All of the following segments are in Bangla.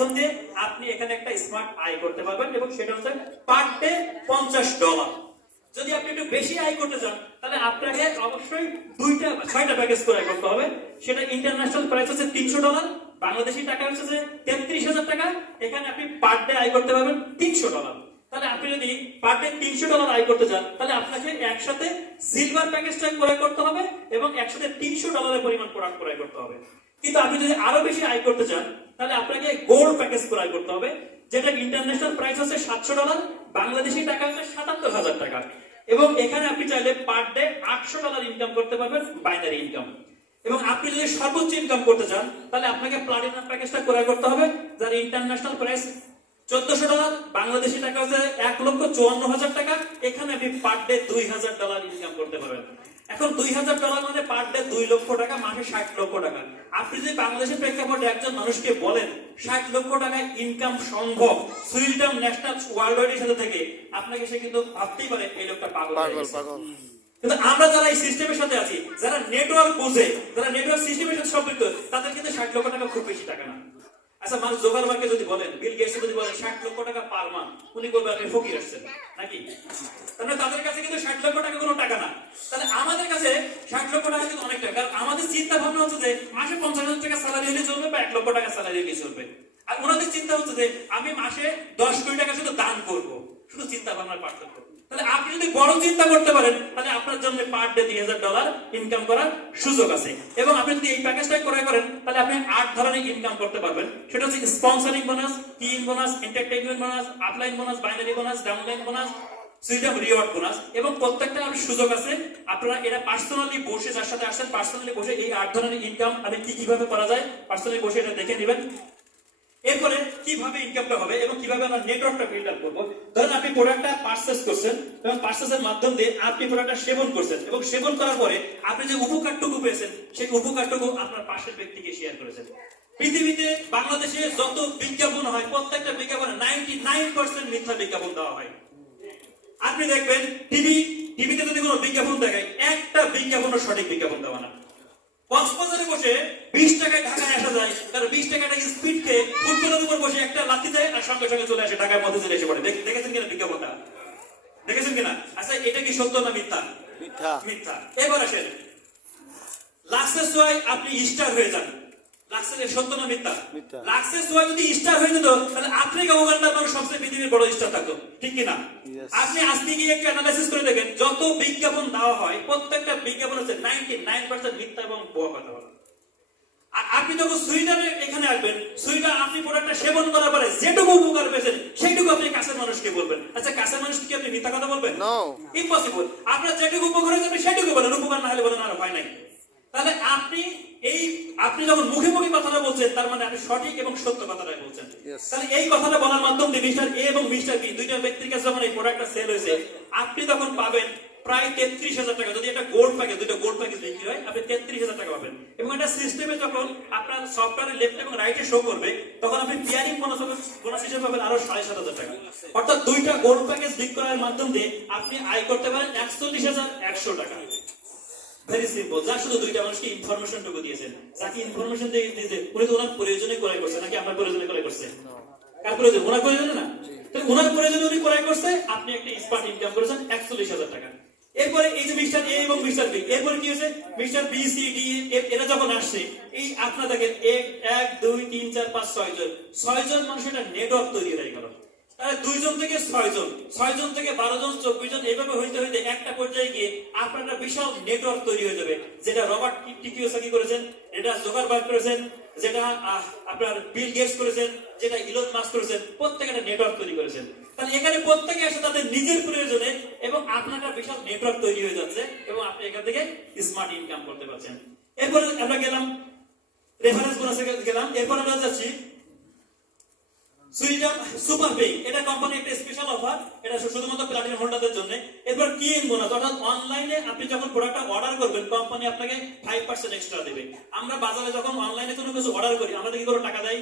মাধ্যম দিয়ে আপনি এখানে একটা স্মার্ট আয় করতে পারবেন, এবং সেটা হচ্ছে পার ডে $50। যদি আপনি একটু বেশি আয় করতে চান তাহলে আপনাকে অবশ্যই 6টা প্যাকেজ ক্রয় করতে হবে। সেটা ইন্টারন্যাশনাল প্রাইস হচ্ছে $300, বাংলাদেশি টাকা হচ্ছে যে 33,000 টাকা। এখানে আপনি পার ডে আয় করতে পারবেন $300। তাহলে আপনি যদি পার ডে $300 আয় করতে চান তাহলে আপনাকে একসাথে সিলভার প্যাকেজটা ক্রয় করতে হবে এবং একসাথে $300 পরিমাণ প্রোডাক্ট ক্রয় করতে হবে। কিন্তু আপনি যদি আরো বেশি আয় করতে চান তাহলে আপনাকে গোল্ড প্যাকেজ ক্রয় করতে হবে, যেটা ইন্টারন্যাশনাল প্রাইস হচ্ছে $700, বাংলাদেশি টাকা হচ্ছে 77,000 টাকা। এবং এখানে আপনি চাইলে পার ডে $800 ইনকাম করতে পারবেন, বাইনারি ইনকাম। এবং আপনি যদি সর্বোচ্চ ইনকাম করতে চান তাহলে আপনাকে প্লাটিনাম প্যাকেজটা ক্রয় করতে হবে, যার ইন্টারন্যাশনাল প্রাইস $1400, বাংলাদেশি টাকা হচ্ছে 1,54,000 টাকা। এখানে আপনি পার ডে $2,000 ইনকাম করতে পারবেন। এখন $2,000 মানে পার ডে 2 লক্ষ টাকা, মাসে 60 লক্ষ টাকা। আপনি যদি বাংলাদেশের প্রেক্ষাপটে একজন মানুষকে বলেন 60 লক্ষ টাকা ইনকাম সম্ভব সুইলডাম ন্যাশনাল ওয়ার্ল্ড ওয়াইডের সাথে থেকে, আপনাকে সে কিন্তু ভাবতেই পারে এই লোকটা পাগল। কিন্তু আমরা যারা এই সিস্টেমের সাথে আছি, যারা নেটওয়ার্ক বোঝে, যারা নেটওয়ার্ক সিস্টেমের সাথে সম্পৃক্ত, তাদের কিন্তু 60 লক্ষ টাকা খুব বেশি টাকা না। আচ্ছা, মানুষ জোগাড়বারকে যদি বলেন, বিল গেটস যদি বলেন 60 লক্ষ টাকা পার মান্থ, উনি বলবেন আপনি ফকির আসছেন নাকি? তাহলে তাদের কাছে কিন্তু 60 লক্ষ টাকা কোনো টাকা না। তাহলে আমাদের কাছে 60 লক্ষ টাকা কিন্তু অনেক টাকা। কারণ আমাদের চিন্তা ভাবনা হচ্ছে যে মাসে 50,000 টাকা স্যালারি হলে চলবে বা 1 লক্ষ টাকা স্যালারি হলে চলবে। আর ওনাদের চিন্তা হচ্ছে যে আমি মাসে 10 কোটি টাকা শুধু দান করব। শুধু চিন্তা ভাবনার পার্থক্য। তাহলে আপনি যদি বড় চিন্তা করতে পারেন তাহলে আপনার জন্য পার ডে $2,000 ইনকাম করার সুযোগ আছে। এবং আপনি যদি এই প্যাকেজটা ক্রয় করেন তাহলে আপনি 8 ধরনের ইনকাম করতে পারবেন। সেটা হচ্ছে sponsoring bonus, team bonus, entertainment bonus, upline bonus, binary bonus, downline bonus, সুইডম রিওয়ার্ড বোনাস। এবং প্রত্যেকটা সুযোগ আছে। আপনারা এরা পার্সোনালি বসে, যার সাথে আসেন পার্সোনালি বসে এই 8 ধরনের ইনকাম আমি কিভাবে করা যায় পার্সোনালি বসে এটা দেখে নেবেন। এরপরে কিভাবে ইনকামটা হবে এবং কিভাবে আমরা নেটওয়ার্কটা বিল্ড আপ করব। ধরেন আপনি প্রোডাক্টটা পারচেজ করছেন এবং পারচেজের মাধ্যম দিয়ে আপনি প্রোডাক্টটা সেবন করছেন, এবং সেবন করার পরে আপনি যে উপকারটুকু পেয়েছেন সেই উপকারটুকু আপনার পাশের ব্যক্তিকে শেয়ার করেছেন। পৃথিবীতে বাংলাদেশে যত বিজ্ঞাপন হয় প্রত্যেকটা বিজ্ঞাপনে 99% মিথ্যা বিজ্ঞাপন দেওয়া হয়। আপনি দেখবেন টিভিতে যদি কোনো বিজ্ঞাপন দেখায়, একটা বিজ্ঞাপনও সঠিক বিজ্ঞাপন দেওয়া না। কক্সবাজারে বসে 20 টাকায় ঢাকায় আসা যায়, কারণ 20 টাকাটা স্পিড খেয়ে ফুটবলের উপর বসে একটা লাথি দেয় আর সঙ্গে সঙ্গে চলে আসে ঢাকার মধ্যে চলে এসে পড়ে। দেখেছেন কিনা বিজ্ঞাপনটা? দেখেছেন কিনা? আচ্ছা, এটা কি সত্য না মিথ্যা? মিথ্যা। এবার আসেন, লাক্সেস ওয়াই আপনি স্টার হয়ে যান। লাক্সেস সত্য না মিথ্যা? লাক্সেস ওয়াই যদি স্টার হয়ে যেত তাহলে আফ্রিকা উগান্ডার মানুষ সবচেয়ে পৃথিবীর বড় স্টার থাকতো, ঠিক কিনা? আপনি আজকে গিয়ে একটু অ্যানালাইসিস করে দেখেন, যত বিজ্ঞাপন দেওয়া হয় প্রত্যেকটা বিজ্ঞাপন হচ্ছে 99% মিথ্যা এবং ভুয়া কথা বলা। আপনি যখন সুইডারে এখানে আসবেন, সুইডার আপনি প্রোডাক্টটা সেবন করার পরে যেটুকু উপকার পেয়েছেন সেইটুকু আপনি কাছের মানুষকে বলবেন। আচ্ছা, কাছের মানুষকে কি আপনি মিথ্যা কথা বলবেন? ইম্পসিবল। আপনার যেটুকু উপকার হয়েছে আপনি সেটুকু বলেন, উপকার না হলে বলেন আর হয় নাই। তাহলে আপনি যখন মুখে মুখে কথাটা বলছেন তার মানে আপনি সঠিক এবং সত্য কথাটাই বলছেন। তাহলে এই কথাটা বলার মাধ্যমে মিস্টার এ এবং মিস্টার বি দুইটা ব্যক্তির কাছে যখন এই প্রোডাক্টটা সেল হয়েছে, আপনি তখন পাবেন প্রায় 33,000 টাকা। যদি একটা গোল্ড প্যাকেজ, দুটো গোল্ড প্যাকেজ বিক্রি হয়, আপনি 33,000 টাকা পাবেন। এবং এটা সিস্টেমে যখন আপনার সফটওয়্যারে লেফট এবং রাইটে শো করবে তখন আপনি পিয়ারিং বোনাস হিসেবে পাবেন আরো 7,500 টাকা। অর্থাৎ দুইটা গোল্ড প্যাকেজ বিক্রয়ের মাধ্যম দিয়ে আপনি আয় করতে পারেন 41,100 টাকা। Very simple. যা শুধু দুইটা মানুষকে ইনফরমেশনটুকু দিয়েছেন, যাকে ইনফরমেশন দিয়েছে উনি তো ওনার প্রয়োজনে ক্রয় করছে নাকি আপনার প্রয়োজনে ক্রয় করছে? কার প্রয়োজন? ওনার প্রয়োজনে না। তাহলে ওনার প্রয়োজনে উনি ক্রয় করছে, আপনি একটা স্মার্ট ইনকাম করেছেন 41,000 টাকা। এরপরে এই যে মিস্টার এ এবং মিস্টার বি, এরপরে কি হয়েছে? মিস্টার বি, সি, ডি এরা যখন আসছে, এই আপনার দেখেন 1 2 3 4 5 6 জন, 6 জন মানুষের একটা নেটওয়ার্ক তৈরি হয়ে গেল। তাহলে 2 জন থেকে 6 জন, 6 জন থেকে 12 জন, 24 জন, এইভাবে হইতে হইতে একটা পর্যায়ে গিয়ে আপনার একটা বিশাল নেটওয়ার্ক তৈরি হয়ে যাবে, যেটা রবার্ট কিওসাকি করেছেন, এটা জোকারবার্গ করেছেন, যেটা আপনার বিল গেটস করেছেন, যেটা ইলন মাস্ক করেছেন। প্রত্যেকে একটা নেটওয়ার্ক তৈরি করেছেন। তাহলে এখানে প্রত্যেকে আসে তাদের নিজের প্রয়োজনে, এবং আপনার একটা বিশাল নেটওয়ার্ক তৈরি হয়ে যাচ্ছে এবং আপনি এখান থেকে স্মার্ট ইনকাম করতে পারছেন। এরপরে আমরা গেলাম রেফারেন্স বোনাসে গেলাম। এরপর আমরা যাচ্ছি সুইডম সুপার পে। এটা কোম্পানি একটা স্পেশাল অফার, এটা শুধুমাত্র প্লাটিনাম হোল্ডারদের জন্য। এরপর কি ইন বোনাস, অর্থাৎ অনলাইনে আপনি যখন প্রোডাক্টটা অর্ডার করবেন কোম্পানি আপনাকে 5% এক্সট্রা দেবে। আমরা বাজারে যখন অনলাইনে কোনো কিছু অর্ডার করি আমাদের কি কোনো টাকা দেয়?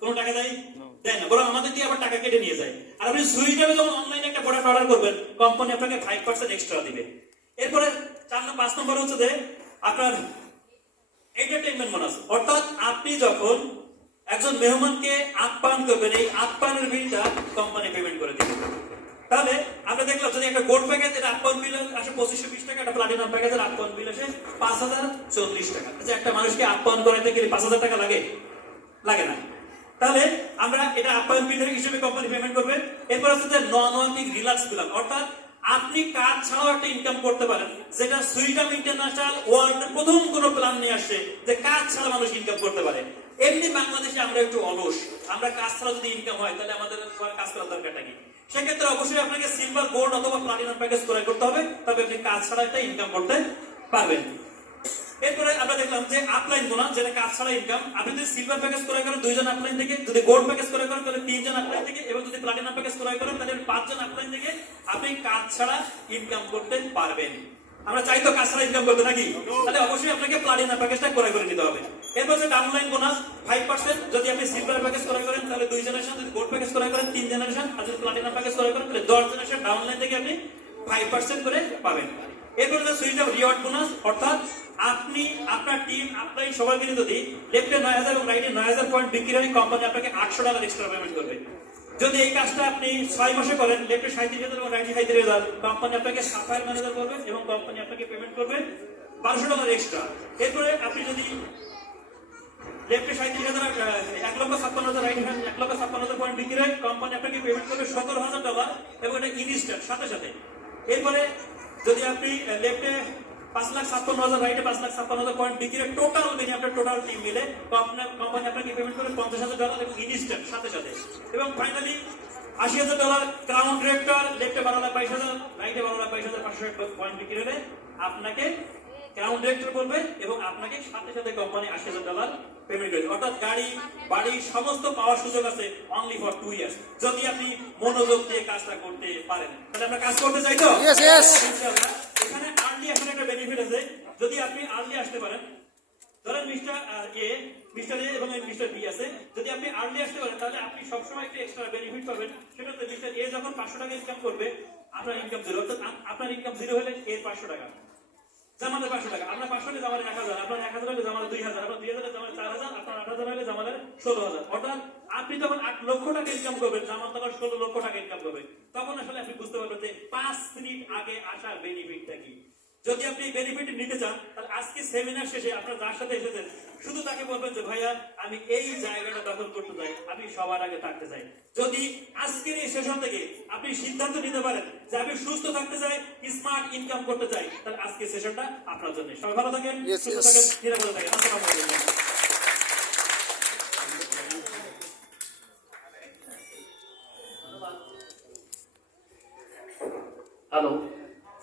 কোনো টাকা দেয়? দেয় না, বরং আমাদের দিয়ে আবার টাকা কেটে নিয়ে যায়। আর আপনি সুইডমে যখন অনলাইনে একটা প্রোডাক্ট অর্ডার করবেন কোম্পানি আপনাকে 5% এক্সট্রা দিবে। এরপরে 5 নম্বর হচ্ছে যে আপনার এন্টারটেইনমেন্ট বোনাস, অর্থাৎ আপনি যখন একজন মেহমানকে আপ্যায়ন করবেন, এই আপ্যায়নের বিলটা কোম্পানি পেমেন্ট করে দিবে। তাহলে আমরা দেখলাম যদি একটা গোল্ড প্যাকেজ এর আপ্যায়ন বিল আসে 2520 টাকা, একটা প্লাটিনাম প্যাকেজের আপ্যায়ন বিল আসে 5040 টাকা। আচ্ছা, একটা মানুষকে আপ্যায়ন করাইতে গেলে 5000 টাকা লাগে? লাগে না। তাহলে আমরা এটা আপ্যায়ন বিলের হিসেবে কোম্পানি পেমেন্ট করবে। এরপর হচ্ছে যে নন ওয়ার্কিং রিল্যাক্স প্ল্যান, অর্থাৎ আপনি কাজ ছাড়াও একটা ইনকাম করতে পারেন, যেটা সুইডাম ইন্টারন্যাশনাল ওয়ার্ল্ডের প্রথম কোন প্ল্যান নিয়ে আসছে যে কাজ ছাড়া মানুষ ইনকাম করতে পারে। এমনি বাংলাদেশে আমরা একটু অলস, আমরা কাজ ছাড়া যদি ইনকাম হয় তাহলে আমাদের কাজ করার দরকারটা কি? সেক্ষেত্রে অবশ্যই আপনাকে সিলভার, গোল্ড অথবা প্লাটিনাম প্যাকেজ ক্রয় করতে হবে, তবে আপনি কাজ ছাড়া একটা ইনকাম করতে পারবেন। এরপরে আমরা দেখলাম যে আপলাইন বোনাস, যেটা কাজ ছাড়া ইনকাম। আপনি যদি সিলভার প্যাকেজ ক্রয় করেন 2 জন আপলাইন থেকে, যদি গোল্ড প্যাকেজ ক্রয় করেন তাহলে 3 জন আপলাইন থেকে, এবং যদি প্লাটিনাম প্যাকেজ ক্রয় করেন তাহলে 5 জন আপলাইন থেকে আপনি কাজ ছাড়া ইনকাম করতে পারবেন। আমরা চাই তো কাজ ছাড়া ইনকাম করতে, নাকি? তাহলে অবশ্যই আপনাকে প্লাটিনাম প্যাকেজটা ক্রয় করে নিতে হবে। এরপর যে ডাউনলাইন বোনাস 5%, যদি আপনি সিলভার প্যাকেজ ক্রয় করেন তাহলে 2 জেনারেশন, যদি গোল্ড প্যাকেজ ক্রয় করেন 3 জেনারেশন, আর যদি প্লাটিনাম প্যাকেজ ক্রয় করেন তাহলে 10 জেনারেশন ডাউনলাইন থেকে আপনি 5% করে পাবেন। এরপরে যে সুইচ অফ রিওয়ার্ড বোনাস, অর্থাৎ আপনি আপনার টিম আপনার সবাই মিলে যদি লেফটে 9000 এবং রাইটে 9000 পয়েন্ট বিক্রি হয়, কোম্পানি আপনাকে $800 এক্সট্রা পেমেন্ট করবে। যদি এই কাজটা আপনি 6 মাসে করেন, লেফটে 37,000 এবং রাইটে 37,000, কোম্পানি আপনাকে 7,500 করবে এবং কোম্পানি আপনাকে পেমেন্ট করবে $1200 এক্সট্রা। এরপরে আপনি যদি লেফটে 37,000 1,56,000 রাইটে 1,56,000 পয়েন্ট বিক্রি হয়, কোম্পানি আপনাকে পেমেন্ট করবে $17,000 এবং এটা ইনস্ট্যান্ট, সাথে সাথে। এরপরে যদি আপনি লেফটে 5,56,000 রাইটে 5,56,000 পয়েন্ট বিক্রি হয়, টোটাল মিলে আপনার টোটাল টিম মিলে কোম্পানি আপনাকে পেমেন্ট করবে $50,000 এবং ইনস্ট্যান্ট, সাথে সাথে। এবং ফাইনালি $80,000 ক্রাউন ডিরেক্টর, লেফটে 12,22,000 রাইটে 12,22,500 পয়েন্ট বিক্রি হলে আপনাকে ক্রাউন ডিরেক্টর করবে এবং আপনাকে সাথে সাথে কোম্পানি $80,000 পেমেন্ট করবে। অর্থাৎ গাড়ি বাড়ি সমস্ত পাওয়ার সুযোগ আছে অনলি ফর 2 ইয়ার্স, যদি আপনি মনোযোগ দিয়ে কাজটা করতে পারেন। তাহলে আমরা কাজ করতে চাই তো? ইনশাআল্লাহ। এখানে আর্লি আসার একটা বেনিফিট আছে, যদি আপনি আর্লি আসতে পারেন। ধরেন মিস্টার এ এবং মিস্টার বি আছে, যদি আপনি আর্লি আসতে পারেন তাহলে আপনি সবসময় একটা এক্সট্রা বেনিফিট পাবেন। সেটা হচ্ছে মিস্টার এ যখন 500 টাকা ইনকাম করবে, আপনার ইনকাম 0, অর্থাৎ আপনার ইনকাম 0 হলে এর 500 টাকা, জামালের 500 টাকা, আপনার 500 হলে জামালের 1000, আপনার 1000 হলে জামালের 2000, আপনার 2000 হলে জামালের 4000, আপনার 8000 হলে জামালের 16000। অর্থাৎ আপনি যখন 8 লক্ষ টাকা ইনকাম করবেন, জামাল তখন 16 লক্ষ টাকা ইনকাম করবে। তখন আসলে আপনি বুঝতে পারবেন যে 5 মিনিট আগে আসার বেনিফিটটা কি। যদি আপনি বেনিফিট নিতে চান তাহলে আজকে সেমিনার শেষে আপনার যার সাথে এসেছেন শুধু তাকে বলবেন যে ভাইয়া আমি এই জায়গাটা দখল করতে চাই, আমি সবার আগে থাকতে চাই। যদি আজকের এই সেশন থেকে আপনি সিদ্ধান্ত নিতে পারেন যে আমি সুস্থ থাকতে চাই, স্মার্ট ইনকাম করতে চাই, তাহলে আজকের সেশনটা আপনার জন্য। সবাই ভালো থাকেন, সুস্থ থাকেন, নিরাপদে থাকেন। আসসালামু আলাইকুম। হ্যালো।